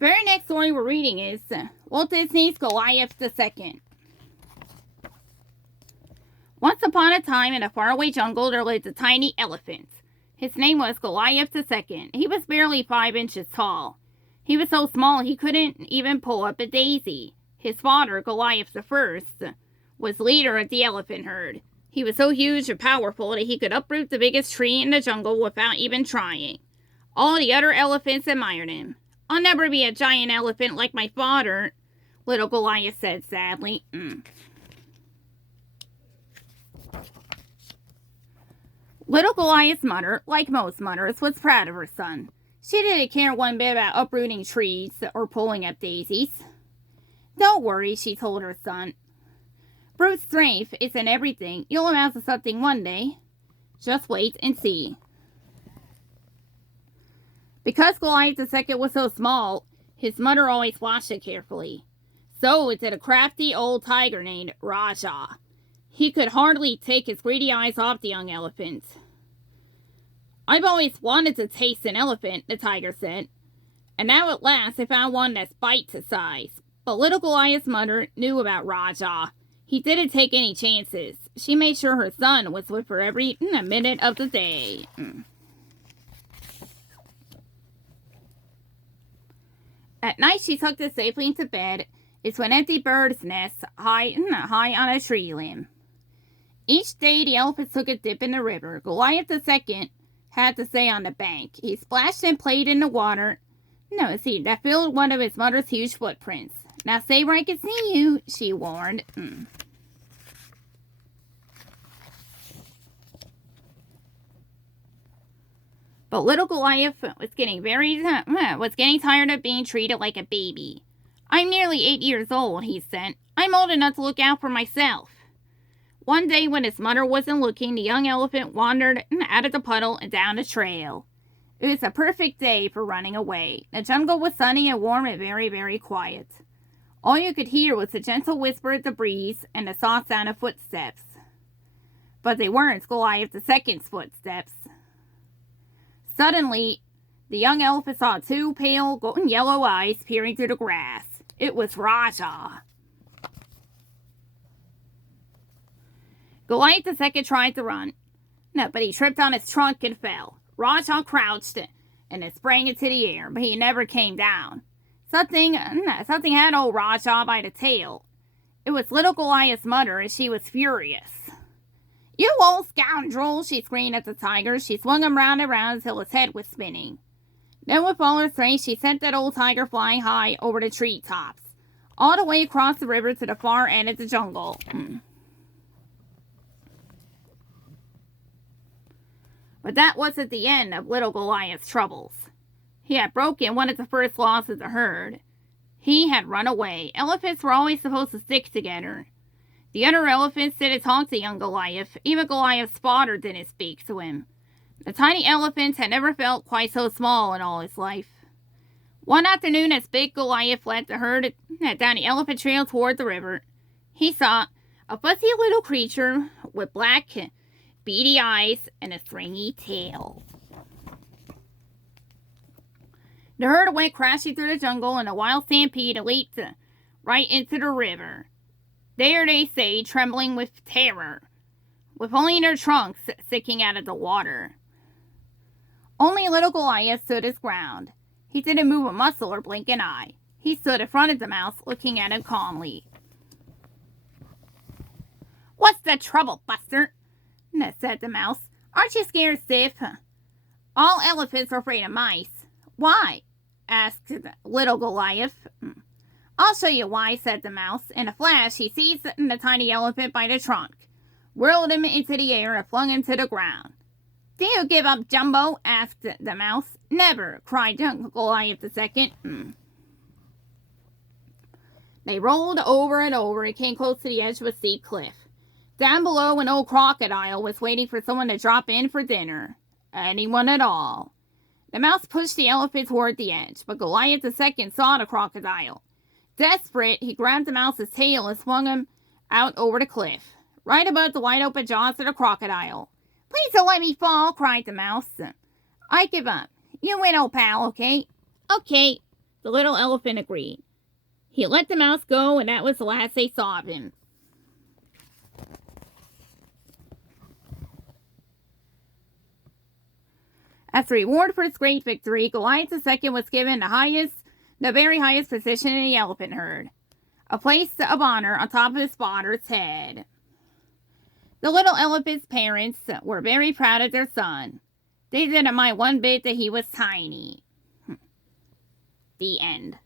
Very next story we're reading is Walt Disney's Goliath II. Once upon a time in a faraway jungle there lived a tiny elephant. His name was Goliath II. He was barely 5 inches tall. He was so small he couldn't even pull up a daisy. His father, Goliath I, was leader of the elephant herd. He was so huge and powerful that he could uproot the biggest tree in the jungle without even trying. All the other elephants admired him. "I'll never be a giant elephant like my father," little Goliath said sadly. Little Goliath's mother, like most mothers, was proud of her son. She didn't care one bit about uprooting trees or pulling up daisies. "Don't worry," she told her son. "Brute strength isn't everything. You'll amount to something one day. Just wait and see." Because Goliath II was so small, his mother always watched it carefully. So did a crafty old tiger named Raja. He could hardly take his greedy eyes off the young elephant. "I've always wanted to taste an elephant," the tiger said. "And now at last I found one that's bite-sized." But little Goliath's mother knew about Raja. He didn't take any chances. She made sure her son was with her every minute of the day. At night she tucked it safely into bed. It's an empty bird's nest high on a tree limb. Each day the elephant took a dip in the river. Goliath II had to stay on the bank. He splashed and played in the water. That filled one of his mother's huge footprints. "Now stay where I can see you," she warned. But little Goliath was getting tired of being treated like a baby. "I'm nearly 8 years old," he said. "I'm old enough to look out for myself." One day when his mother wasn't looking, the young elephant wandered out of the puddle and down the trail. It was a perfect day for running away. The jungle was sunny and warm and very, very quiet. All you could hear was the gentle whisper of the breeze and the soft sound of footsteps. But they weren't Goliath II's footsteps. Suddenly, the young elephant saw 2 pale golden yellow eyes peering through the grass. It was Raja. Goliath II tried to run, but he tripped on his trunk and fell. Raja crouched and then sprang into the air, but he never came down. Something had old Raja by the tail. It was little Goliath's mother, and she was furious. "You old scoundrel!" she screamed at the tiger. She swung him round and round until his head was spinning. Then with all her strength, she sent that old tiger flying high over the treetops, all the way across the river to the far end of the jungle. But that wasn't the end of little Goliath's troubles. He had broken one of the first laws of the herd. He had run away. Elephants were always supposed to stick together. The other elephants didn't talk to young Goliath. Even Goliath's father didn't speak to him. The tiny elephant had never felt quite so small in all his life. One afternoon, as big Goliath led the herd down the elephant trail toward the river, he saw a fuzzy little creature with black, beady eyes and a stringy tail. The herd went crashing through the jungle in a wild stampede and leaped right into the river. There they stayed, trembling with terror, with only their trunks sticking out of the water. Only little Goliath stood his ground. He didn't move a muscle or blink an eye. He stood in front of the mouse, looking at him calmly. "What's the trouble, Buster?" said the mouse. "Aren't you scared stiff?" "All elephants are afraid of mice." "Why?" asked little Goliath. "I'll show you why," said the mouse. In a flash, he seized the tiny elephant by the trunk, whirled him into the air, and flung him to the ground. "Do you give up, Jumbo?" asked the mouse. "Never," cried Goliath II. They rolled over and over and came close to the edge of a steep cliff. Down below, an old crocodile was waiting for someone to drop in for dinner. Anyone at all. The mouse pushed the elephant toward the edge, but Goliath II saw the crocodile. Desperate, he grabbed the mouse's tail and swung him out over the cliff, right above the wide-open jaws of the crocodile. "Please don't let me fall," cried the mouse. "I give up. You win, old pal, okay?" "Okay," The little elephant agreed. He let the mouse go, and that was the last they saw of him. As a reward for his great victory, Goliath II was given the very highest position in the elephant herd, a place of honor on top of his father's head. The little elephant's parents were very proud of their son. They didn't mind one bit that he was tiny. The end.